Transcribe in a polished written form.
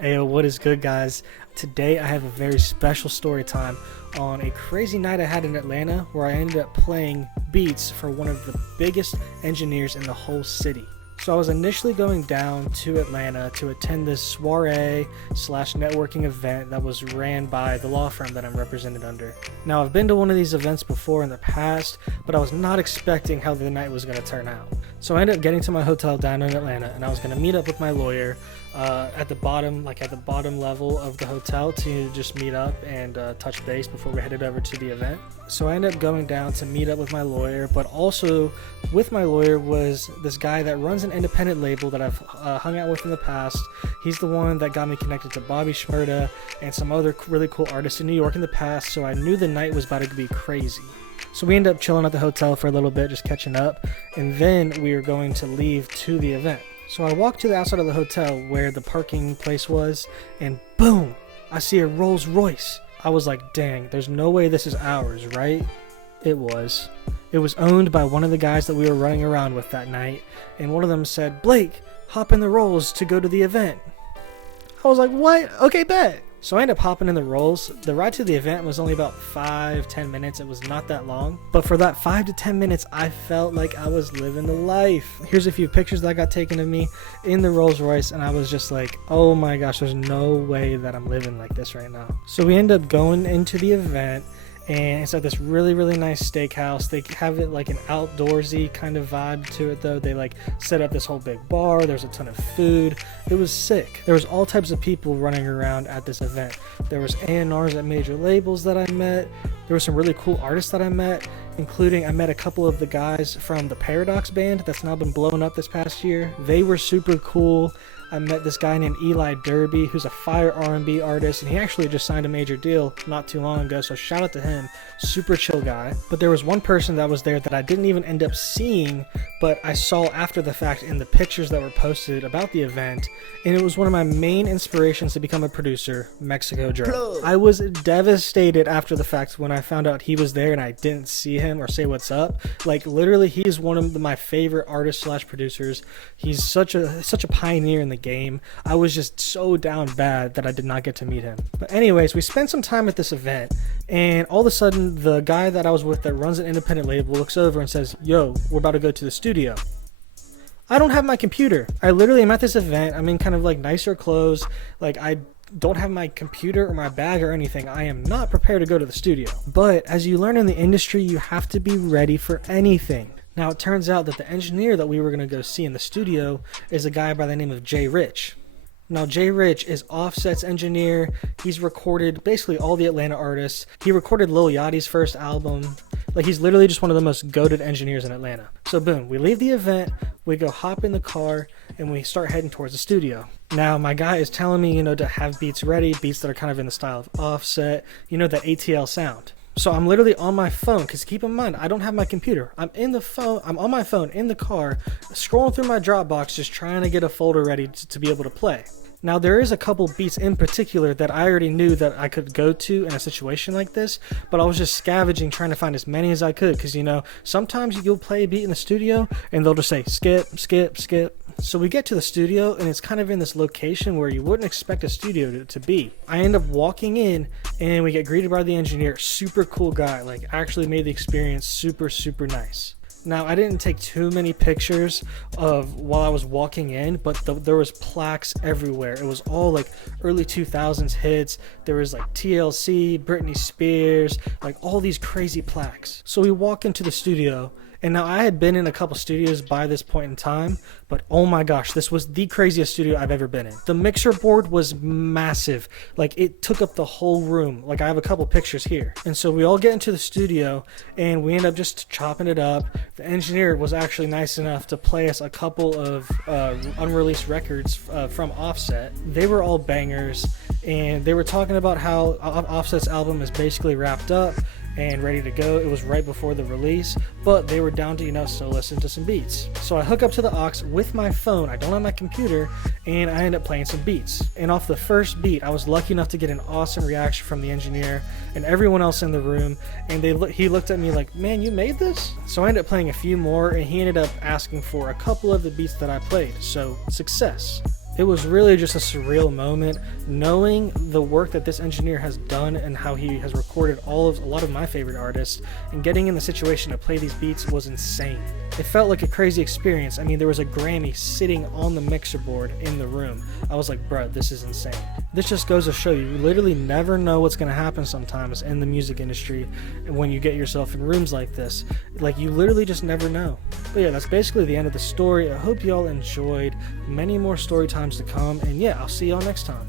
Hey, what is good, guys? Today I have a very special story time on a crazy night I had in Atlanta where I ended up playing beats for one of the biggest engineers in the whole city. So I was initially going down to Atlanta to attend this soiree slash networking event that was ran by the law firm that I'm represented under. Now, I've been to one of these events before in the past, but I was not expecting how the night was going to turn out. So I ended up getting to my hotel down in Atlanta, and I was going to meet up with my lawyer at the bottom level of the hotel to just meet up and touch base before we headed over to the event. So I ended up going down to meet up with my lawyer, but also with my lawyer was this guy that runs an independent label that I've hung out with in the past. He's the one that got me connected to Bobby Shmurda and some other really cool artists in New York in the past, so I knew the night was about to be crazy. So we ended up chilling at the hotel for a little bit, just catching up, and then we were going to leave to the event. So I walked to the outside of the hotel where the parking place was, and boom, I see a Rolls Royce. I was like, dang, there's no way this is ours, right? It was. It was owned by one of the guys that we were running around with that night, and one of them said, Blake, hop in the Rolls to go to the event. I was like, what? Okay, bet. So I ended up hopping in the Rolls. The ride to the event was only about 5-10 minutes. It was not that long. But for that 5 to 10 minutes, I felt like I was living the life. Here's a few pictures that got taken of me in the Rolls Royce, and I was just like, oh my gosh, there's no way that I'm living like this right now. So we ended up going into the event, and it's at this really, really nice steakhouse. They have it like an outdoorsy kind of vibe to it, though. They like set up this whole big bar. There's a ton of food. It was sick. There was all types of people running around at this event. There was A&Rs at major labels that I met. There were some really cool artists that I met, including I met a couple of the guys from the Paradox band that's now been blowing up this past year. They were super cool. I met this guy named Eli Derby, who's a fire R&B artist, and he actually just signed a major deal not too long ago, so shout out to him. Super chill guy. But there was one person that was there that I didn't even end up seeing, but I saw after the fact in the pictures that were posted about the event, and it was one of my main inspirations to become a producer, Mexico Joe. I was devastated after the fact when I found out he was there and I didn't see him or say what's up. Like, literally, he is one of my favorite artists slash producers. He's such a pioneer in the game. I was just so down bad that I did not get to meet him. But anyways, we spent some time at this event, and all of a sudden the guy that I was with that runs an independent label looks over and says, yo, we're about to go to the studio. I don't have my computer. I literally am at this event. I'm in kind of like nicer clothes. Like, I don't have my computer or my bag or anything. I am not prepared to go to the studio. But as you learn in the industry, you have to be ready for anything. Now, it turns out that the engineer that we were going to go see in the studio is a guy by the name of Jay Rich. Now, Jay Rich is Offset's engineer. He's recorded basically all the Atlanta artists. He recorded Lil Yachty's first album. Like, he's literally just one of the most goated engineers in Atlanta. So boom, we leave the event, we go hop in the car, and we start heading towards the studio. Now, my guy is telling me, to have beats ready, beats that are kind of in the style of Offset, that ATL sound. So I'm literally on my phone, because keep in mind, I don't have my computer. I'm on my phone in the car, scrolling through my Dropbox, just trying to get a folder ready to be able to play. Now, there is a couple beats in particular that I already knew that I could go to in a situation like this, but I was just scavenging, trying to find as many as I could, because, sometimes you'll play a beat in the studio, and they'll just say, skip, skip, skip. So we get to the studio, and it's kind of in this location where you wouldn't expect a studio to be. I end up walking in, and we get greeted by the engineer. Super cool guy, like, actually made the experience super, super nice. Now, I didn't take too many pictures of while I was walking in, but there was plaques everywhere. It was all like early 2000s hits. There was like TLC, Britney Spears, like all these crazy plaques. So we walk into the studio, and now I had been in a couple studios by this point in time, but oh my gosh, this was the craziest studio I've ever been in. The mixer board was massive. Like, it took up the whole room. Like, I have a couple pictures here. And so we all get into the studio, and we end up just chopping it up. The engineer was actually nice enough to play us a couple of unreleased records from Offset. They were all bangers, and they were talking about how Offset's album is basically wrapped up and ready to go. It was right before the release, but they were down to, still listen to some beats. So I hook up to the aux with my phone. I don't have my computer, and I end up playing some beats. And off the first beat, I was lucky enough to get an awesome reaction from the engineer and everyone else in the room, and he looked at me like, man, you made this? So I ended up playing a few more, and he ended up asking for a couple of the beats that I played. So success. It was really just a surreal moment, knowing the work that this engineer has done and how he has recorded a lot of my favorite artists, and getting in the situation to play these beats was insane. It felt like a crazy experience. I mean, there was a Grammy sitting on the mixer board in the room. I was like, bro, this is insane. This just goes to show you literally never know what's going to happen sometimes in the music industry when you get yourself in rooms like this. Like, you literally just never know. But yeah, that's basically the end of the story. I hope y'all enjoyed. Many more story times to come, and yeah, I'll see y'all next time.